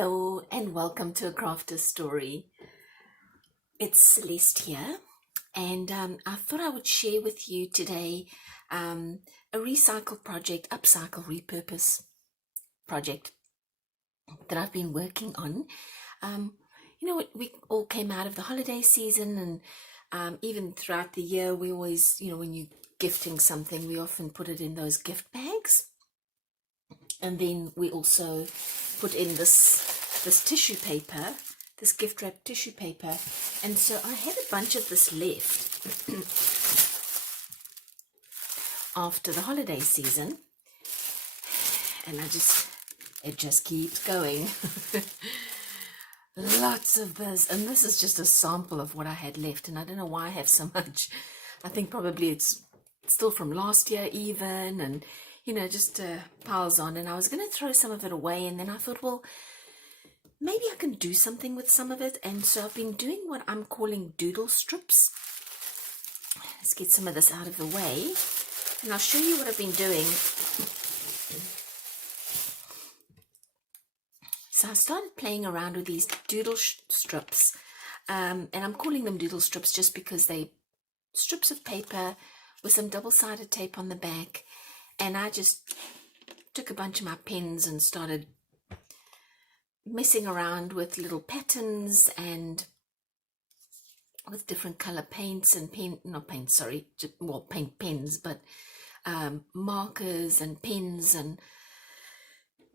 Hello and welcome to A Crafter's Story. It's Celeste here, and I thought I would share with you today a recycle project, upcycle, repurpose project that I've been working on. We all came out of the holiday season, and even throughout the year, we always, when you're gifting something, we often put it in those gift bags. And then we also put in this tissue paper, this gift wrap tissue paper. And so I had a bunch of this left after the holiday season. And it just keeps going. Lots of this. And this is just a sample of what I had left. And I don't know why I have so much. I think probably it's still from last year even. And just piles on, and I was going to throw some of it away, and then I thought, well, maybe I can do something with some of it. And so I've been doing what I'm calling doodle strips. Let's get some of this out of the way, and I'll show you what I've been doing. So I started playing around with these doodle strips, and I'm calling them doodle strips just because they're strips of paper with some double-sided tape on the back. And I just took a bunch of my pens and started messing around with little patterns and with different color paints and pens, but markers and pens and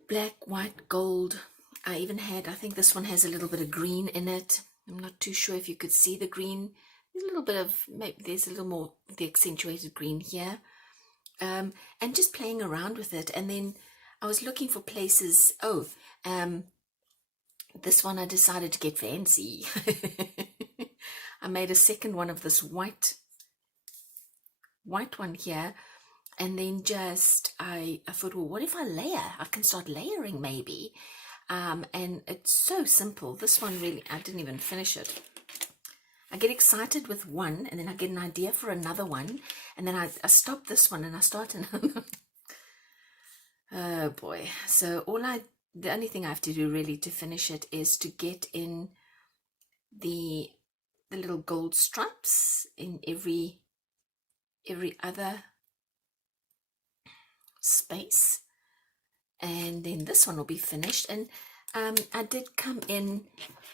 black, white, gold. I even had, I think this one has a little bit of green in it. I'm not too sure if you could see the green. There's a little bit of, maybe there's a little more of the accentuated green here. And just playing around with it. And then I was looking for places. This one I decided to get fancy. I made a second one of this white one here, and then I thought, well, what if I layer? I can start layering maybe. And it's so simple. This one really, I didn't even finish it. I get excited with one, and then I get an idea for another one, and then I stop this one and I start another. Oh boy. So the only thing I have to do really to finish it is to get in the little gold stripes in every other space, and then this one will be finished. And I did come in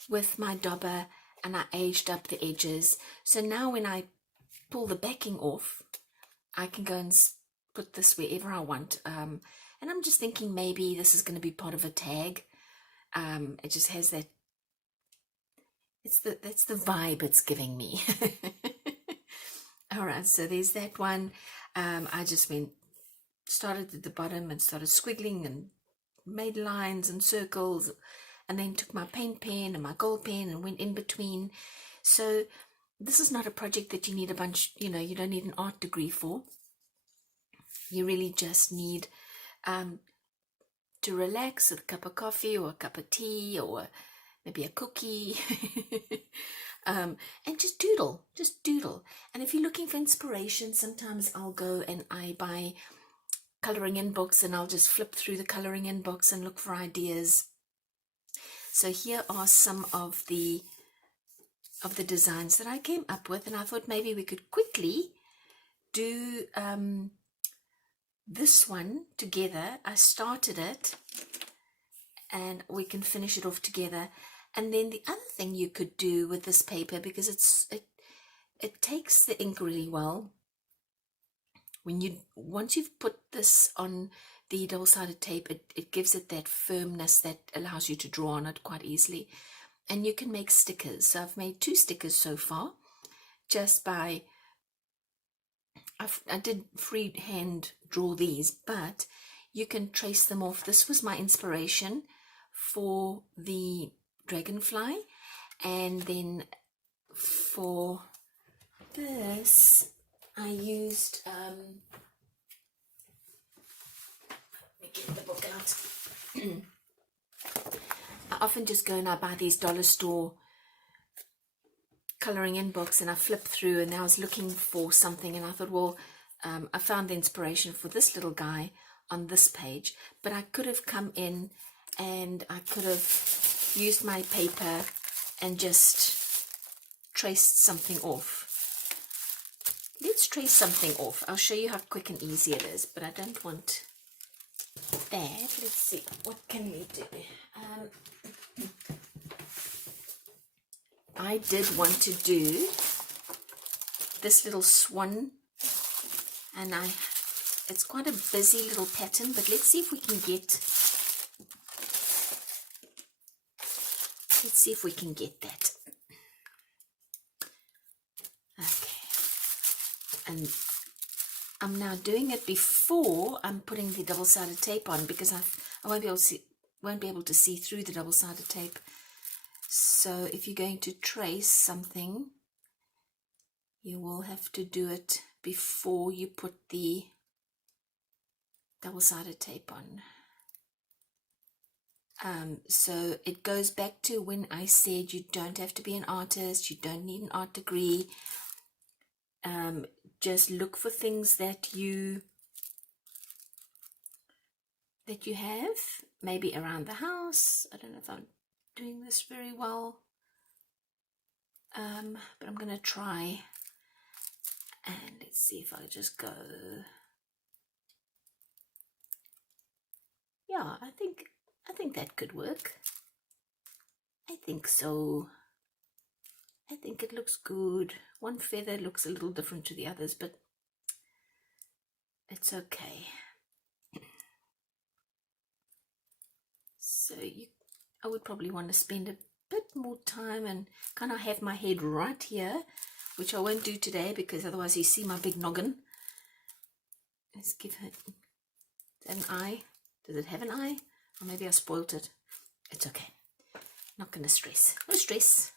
with my dobber and I aged up the edges. So now when I pull the backing off, I can go and put this wherever I want. And I'm just thinking maybe this is going to be part of a tag. It just has that, that's the vibe it's giving me. All right, so there's that one. I just started at the bottom and started squiggling and made lines and circles, and then took my paint pen and my gold pen and went in between. So this is not a project that you need a bunch, you don't need an art degree for. You really just need to relax with a cup of coffee or a cup of tea or maybe a cookie. And just doodle. And if you're looking for inspiration, sometimes I'll go and I buy coloring in books, and I'll just flip through the coloring in books and look for ideas. So here are some of the designs that I came up with, and I thought maybe we could quickly do this one together. I started it, and we can finish it off together. And then the other thing you could do with this paper, because it takes the ink really well. Once you've put this on the double-sided tape, it gives it that firmness that allows you to draw on it quite easily. And you can make stickers. So I've made 2 stickers so far, just by, I did freehand draw these, but you can trace them off. This was my inspiration for the dragonfly. And then for this, I used, let me get the book out. I often just go and I buy these dollar store coloring in books, and I flip through, and I was looking for something, and I thought, well, I found the inspiration for this little guy on this page, but I could have come in and I could have used my paper and just traced something off. Let's trace something off. I'll show you how quick and easy it is, but I don't want that. Let's see, what can we do? I did want to do this little swan, and it's quite a busy little pattern, but let's see if we can get that. Okay, and I'm now doing it before I'm putting the double-sided tape on, because I won't be able to see through the double-sided tape. So if you're going to trace something, you will have to do it before you put the double-sided tape on. So it goes back to when I said you don't have to be an artist, you don't need an art degree. Just look for things that you have, maybe around the house. I don't know if I'm doing this very well, but I'm gonna try, and let's see if I just go. Yeah, I think that could work. I think so. I think it looks good. One feather looks a little different to the others, but it's okay. So I would probably want to spend a bit more time and kind of have my head right here, which I won't do today because otherwise you see my big noggin. Let's give it an eye. Does it have an eye? Or maybe I spoiled it. It's okay. Not going to stress. No stress.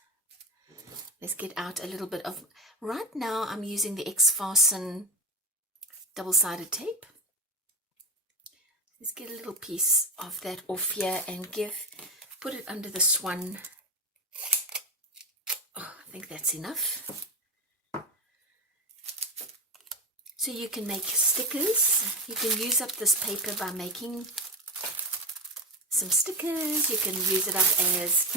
Let's get out a little bit of... Right now I'm using the X-Fasten double-sided tape. Let's get a little piece of that off here and put it under the swan. Oh, I think that's enough. So you can make stickers. You can use up this paper by making some stickers. You can use it up as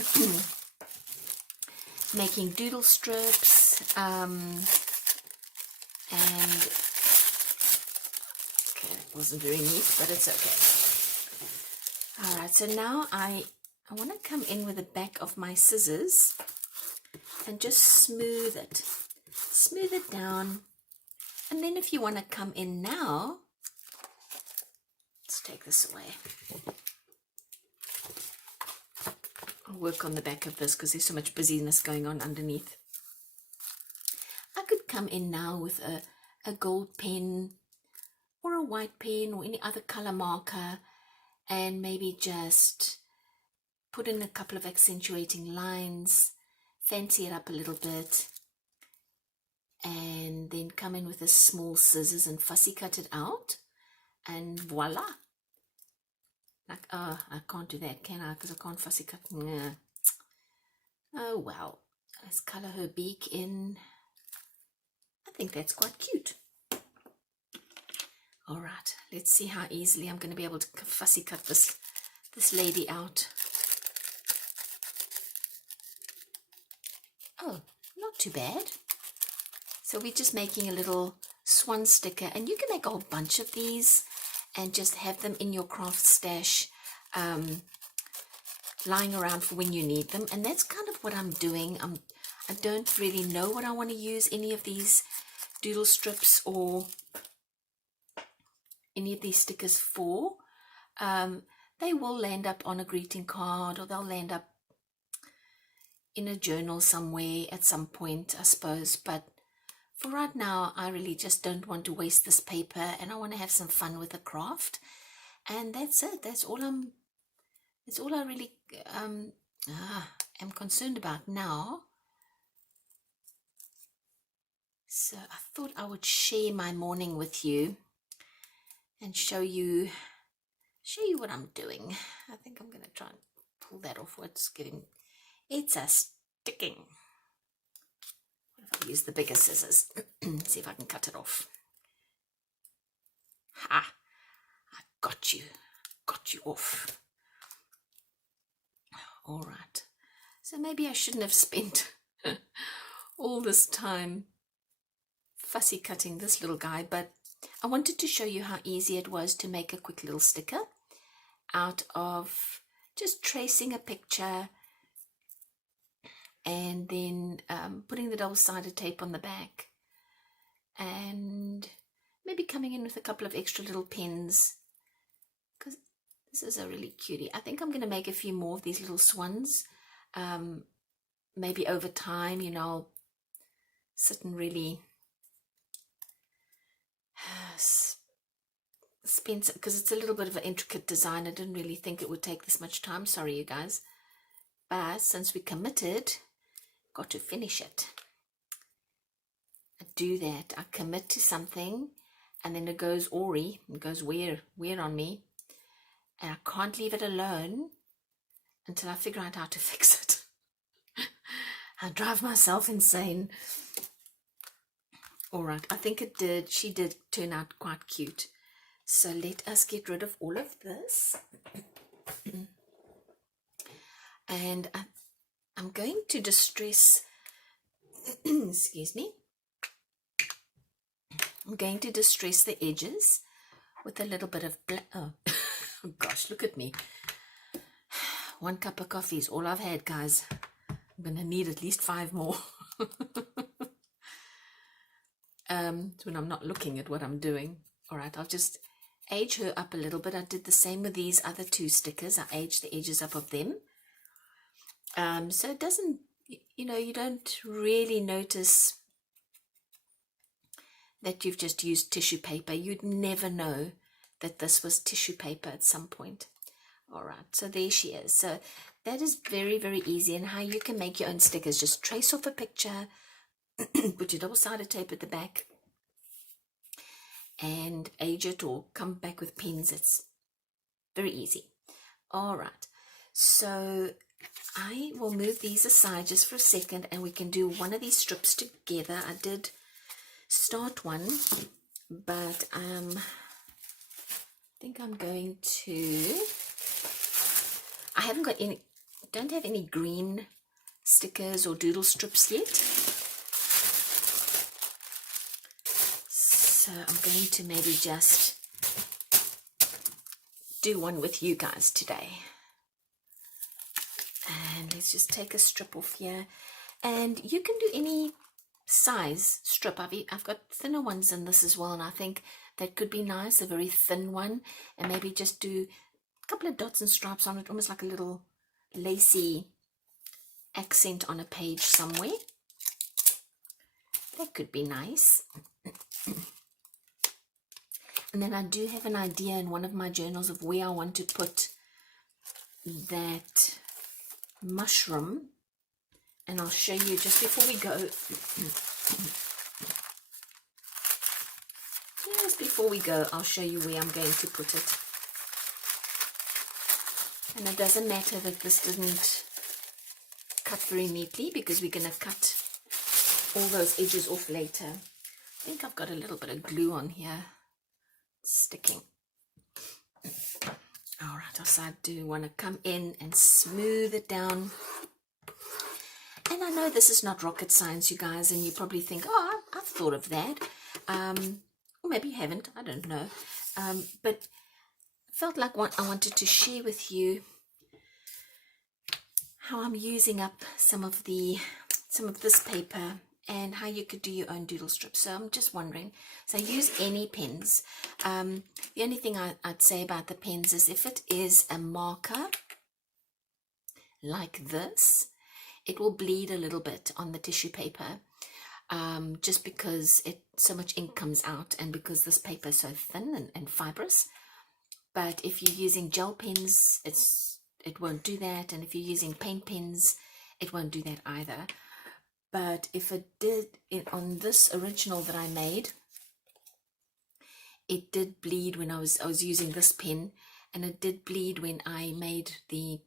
making doodle strips. And okay, it wasn't very neat, but it's okay. All right, so now I want to come in with the back of my scissors and just smooth it down. And then if you want to come in now, let's take this away. I'll work on the back of this because there's so much busyness going on underneath. I could come in now with a gold pen or a white pen or any other color marker and maybe just put in a couple of accentuating lines, fancy it up a little bit, and then come in with a small scissors and fussy cut it out, and voila. Like, oh, I can't do that, can I? Because I can't fussy cut. Nah. Oh well, let's color her beak in. I think that's quite cute. All right, let's see how easily I'm going to be able to fussy cut this lady out. Oh, not too bad. So we're just making a little swan sticker, and you can make a whole bunch of these and just have them in your craft stash, lying around for when you need them. And that's kind of what I'm doing. I don't really know what I want to use any of these doodle strips or any of these stickers for. They will land up on a greeting card, or they'll land up in a journal somewhere at some point, I suppose. But for right now, I really just don't want to waste this paper, and I want to have some fun with the craft. And that's it. That's all I really am concerned about now. So I thought I would share my morning with you and show you what I'm doing. I think I'm going to try and pull that off. It's a sticking. If I use the bigger scissors, see if I can cut it off. Ha! I got you off. All right. So maybe I shouldn't have spent all this time fussy cutting this little guy, but I wanted to show you how easy it was to make a quick little sticker out of just tracing a picture and then putting the double-sided tape on the back and maybe coming in with a couple of extra little pens, because this is a really cutie. I think I'm going to make a few more of these little swans. Maybe over time, you know, I'll sit and really spend, because it's a little bit of an intricate design. I didn't really think it would take this much time. Sorry, you guys. But since we committed, got to finish it. I do that. I commit to something, and then it goes awry. It goes weird on me. And I can't leave it alone until I figure out how to fix it. I drive myself insane. All right, I think it did. She did turn out quite cute. So let us get rid of all of this. And I'm going to distress, excuse me. I'm going to distress the edges with a little bit of black. Oh, gosh, look at me. 1 cup of coffee is all I've had, guys. I'm going to need at least 5 more. When I'm not looking at what I'm doing. All right, I'll just age her up a little bit. I did the same with these other 2 stickers. I aged the edges up of them. So it doesn't, you know, you don't really notice that you've just used tissue paper. You'd never know that this was tissue paper at some point. All right, so there she is. So that is very, very easy. And how you can make your own stickers, just trace off a picture, put your double-sided tape at the back, and age it or come back with pens. It's very easy. All right, so I will move these aside just for a second, and we can do one of these strips together. I did start one, but I think I'm going to, I haven't got any, don't have any green stickers or doodle strips yet, so I'm going to maybe just do one with you guys today. And let's just take a strip off here, and you can do any size strip. I've got thinner ones in this as well, and I think that could be nice, a very thin one, and maybe just do a couple of dots and stripes on it, almost like a little lacy accent on a page somewhere. That could be nice. And then I do have an idea in one of my journals of where I want to put that mushroom, and I'll show you just before we go. Just before we go, I'll show you where I'm going to put it. And it doesn't matter that this didn't cut very neatly, because we're going to cut all those edges off later. I think I've got a little bit of glue on here sticking. All right, so I do want to come in and smooth it down. And I know this is not rocket science, you guys, and you probably think, oh, I've thought of that. Or maybe you haven't, I don't know. But I felt like I wanted to share with you how I'm using up some of this paper and how you could do your own doodle strips. So I'm just wondering, so use any pens. The only thing I'd say about the pens is if it is a marker like this, it will bleed a little bit on the tissue paper, just because so much ink comes out, and because this paper is so thin and fibrous. But if you're using gel pens, it won't do that, and if you're using paint pens, it won't do that either. But if it did, on this original that I made, it did bleed when I was using this pen, and it did bleed when I made the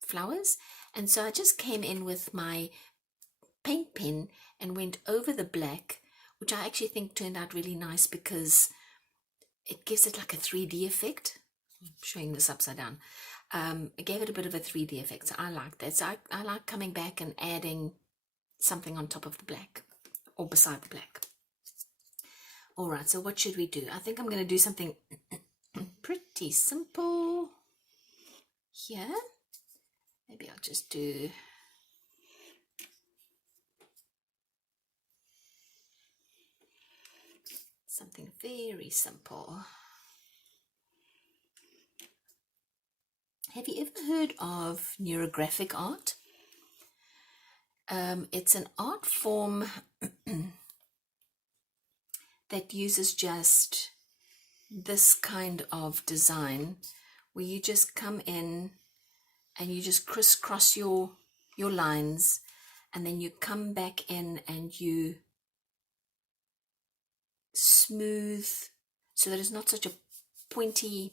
flowers. And so I just came in with my paint pen and went over the black, which I actually think turned out really nice because it gives it like a 3D effect. I'm showing this upside down. It gave it a bit of a 3D effect, so I like that. So I like coming back and adding something on top of the black or beside the black. All right, so what should we do? I think I'm going to do something pretty simple here. Maybe I'll just do something very simple. Have you ever heard of neurographic art? It's an art form that uses just this kind of design where you just come in and you just crisscross your lines, and then you come back in and you smooth so that it's not such a pointy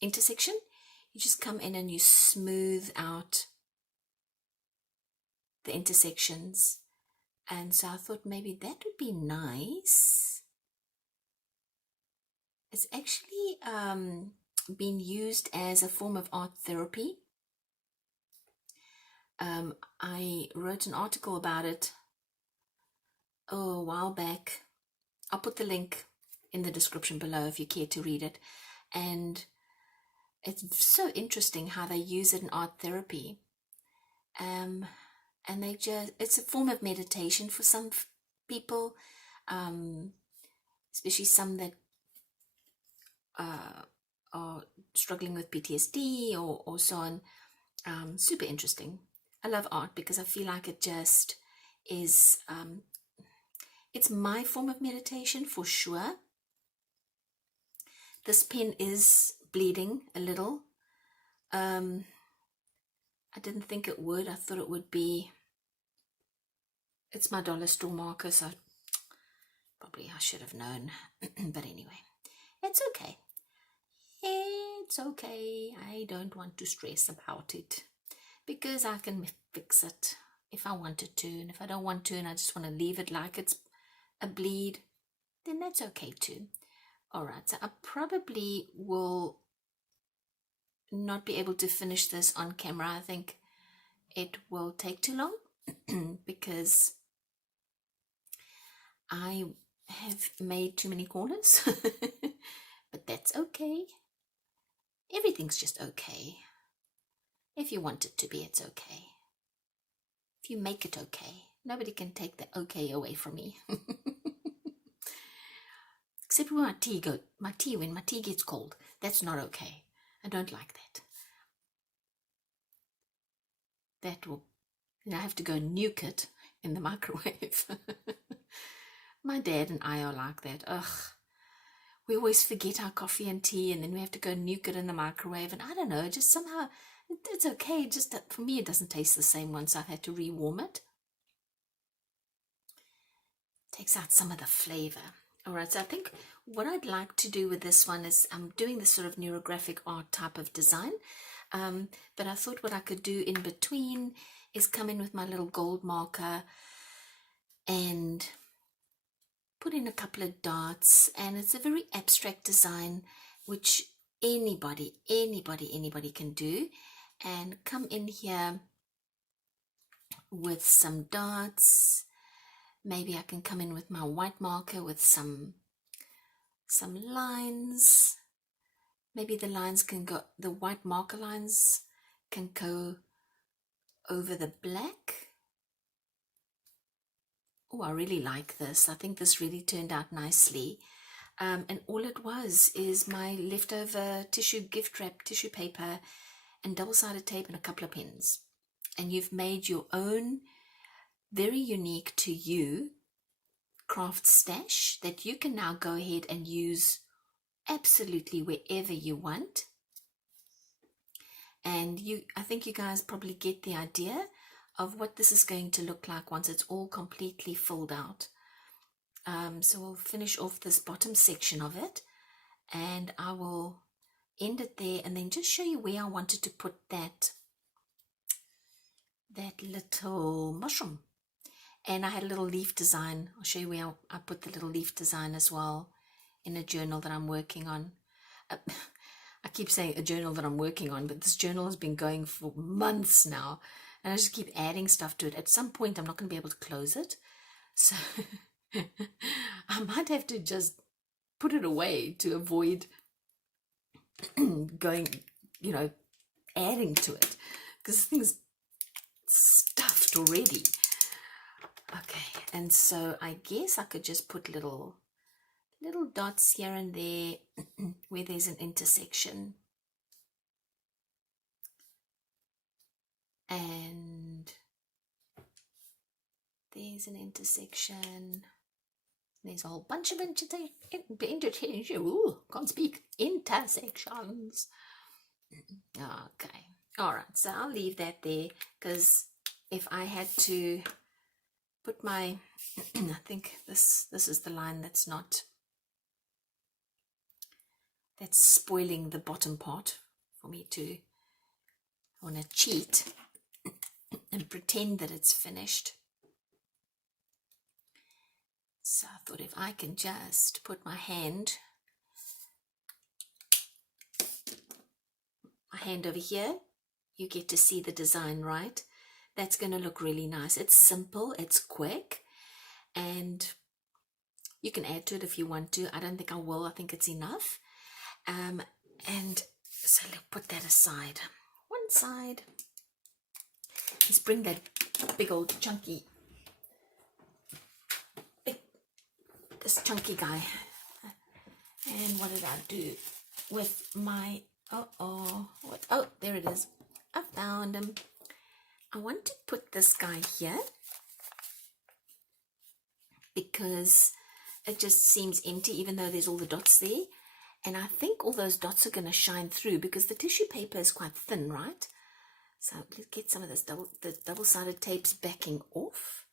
intersection. You just come in and you smooth out the intersections. And so I thought maybe that would be nice. It's actually been used as a form of art therapy. I wrote an article about it a while back. I'll put the link in the description below if you care to read it. And it's so interesting how they use it in art therapy. And it's a form of meditation for some people, especially some that are struggling with PTSD or so on. Super interesting. I love art because I feel like it just is, it's my form of meditation for sure. This pen is bleeding a little. I didn't think it would. I thought it would be, it's my dollar store marker, so probably I should have known. But anyway, it's okay. It's okay. I don't want to stress about it because I can fix it if I wanted to. And if I don't want to and I just want to leave it like it's a bleed, then that's okay too. All right, so I probably will not be able to finish this on camera. I think it will take too long because I have made too many corners. But that's okay. Everything's just okay. If you want it to be, it's okay. If you make it okay, nobody can take the okay away from me. Except when when my tea gets cold. That's not okay. I don't like that. That will, I have to go nuke it in the microwave. My dad and I are like that. Ugh. We always forget our coffee and tea, and then we have to go nuke it in the microwave. And I don't know, just somehow it's okay. Just that for me, it doesn't taste the same once I've had to rewarm it. Takes out some of the flavor. All right, so I think what I'd like to do with this one is I'm doing this sort of neurographic art type of design. But I thought what I could do in between is come in with my little gold marker and put in a couple of dots, and it's a very abstract design which anybody can do. And come in here with some dots. Maybe I can come in with my white marker with some lines. Maybe the lines can go, the white marker lines can go over the black. Oh, I really like this. I think this really turned out nicely. And all it was is my leftover tissue gift wrap, tissue paper, and double-sided tape and a couple of pens. And you've made your own, very unique to you, craft stash that you can now go ahead and use absolutely wherever you want. And I think you guys probably get the idea of what this is going to look like once it's all completely filled out. So we'll finish off this bottom section of it, and I will end it there and then just show you where I wanted to put that little mushroom. And I had a little leaf design. I'll show you where I put the little leaf design as well in a journal that I'm working on. I keep saying a journal that I'm working on, but this journal has been going for months now, and I just keep adding stuff to it. At some point, I'm not going to be able to close it, so I might have to just put it away to avoid going, adding to it, because the thing's stuffed already. Okay, and so I guess I could just put little dots here and there where there's an intersection. And there's an intersection. There's a whole bunch of intersections. Ooh, can't speak. Intersections. Okay. All right. So I'll leave that there, because if I had to put my, I think this is the line that's spoiling the bottom part for me to, I want to cheat and pretend that it's finished. So I thought if I can just put my hand over here, you get to see the design, right? That's going to look really nice. It's simple, it's quick, and you can add to it if you want to. I don't think I will. I think it's enough. And so let's put that aside. One side. Let's bring that big old chunky, this chunky guy. And what did I do with my, oh, there it is. I found him. I want to put this guy here because it just seems empty, even though there's all the dots there. And I think all those dots are going to shine through because the tissue paper is quite thin, right? So let's get some of this the double-sided tapes backing off.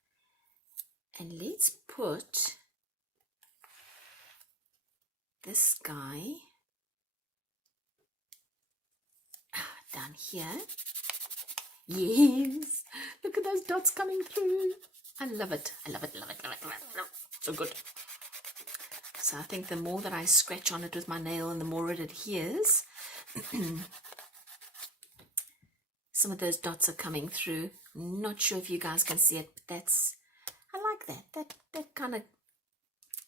And let's put this guy down here. Yes, look at those dots coming through. I love it. I love it, love it, love it, love it, love it. So good. So I think the more that I scratch on it with my nail and the more it adheres, some of those dots are coming through. Not sure if you guys can see it, but I like that. That kind of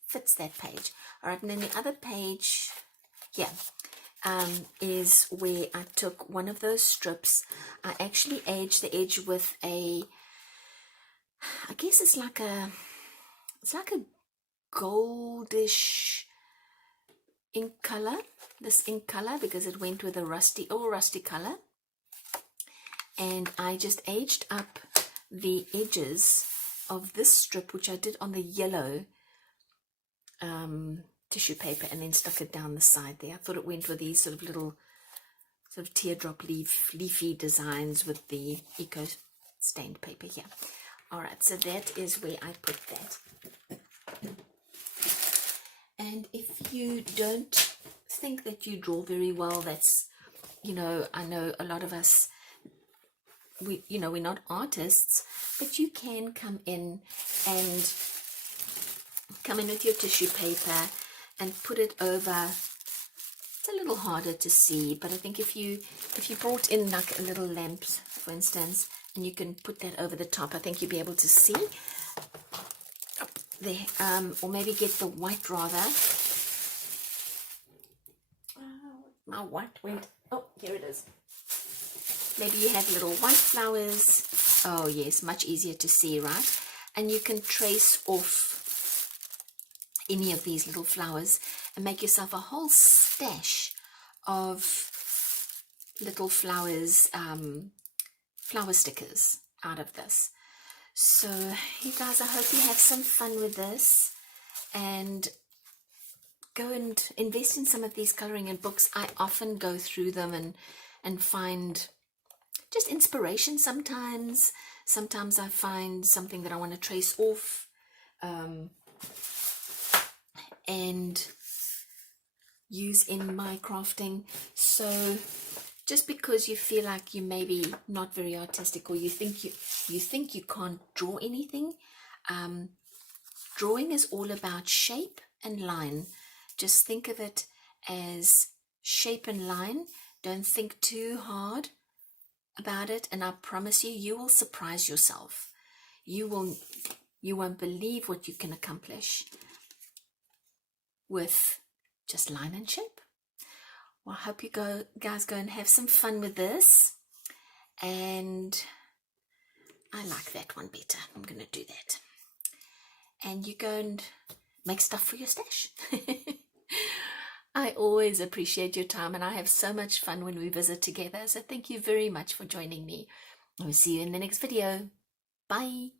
fits that page. All right, and then the other page here is where I took one of those strips. I actually edged the edge with I guess it's like a goldish ink color. This ink color, because it went with a rusty color. And I just edged up the edges of this strip, which I did on the yellow tissue paper, and then stuck it down the side there. I thought it went with these sort of little teardrop leafy designs with the eco stained paper here. All right, so that is where I put that. And if you don't think that you draw very well, that's, I know a lot of us, we're not artists, but you can come in with your tissue paper and put it over. It's a little harder to see, but I think if you brought in like a little lamp, for instance, and you can put that over the top, I think you'll be able to see up there. Or maybe get the white rather. My white went, oh, here it is. Maybe you have little white flowers. Oh yes, much easier to see, right? And you can trace off any of these little flowers and make yourself a whole stash of little flowers, flower stickers out of this. So you guys, I hope you have some fun with this and go and invest in some of these coloring in books. I often go through them and find just inspiration sometimes. Sometimes I find something that I want to trace off and use in my crafting. So just because you feel like you maybe not very artistic, or you think you can't draw anything, drawing is all about shape and line. Just think of it as shape and line. Don't think too hard about it, and I promise you, you will surprise yourself. You won't believe what you can accomplish with just line and shape. Well, I hope you guys go and have some fun with this. And I like that one better. I'm going to do that. And you go and make stuff for your stash. I always appreciate your time, and I have so much fun when we visit together. So thank you very much for joining me. I will see you in the next video. Bye.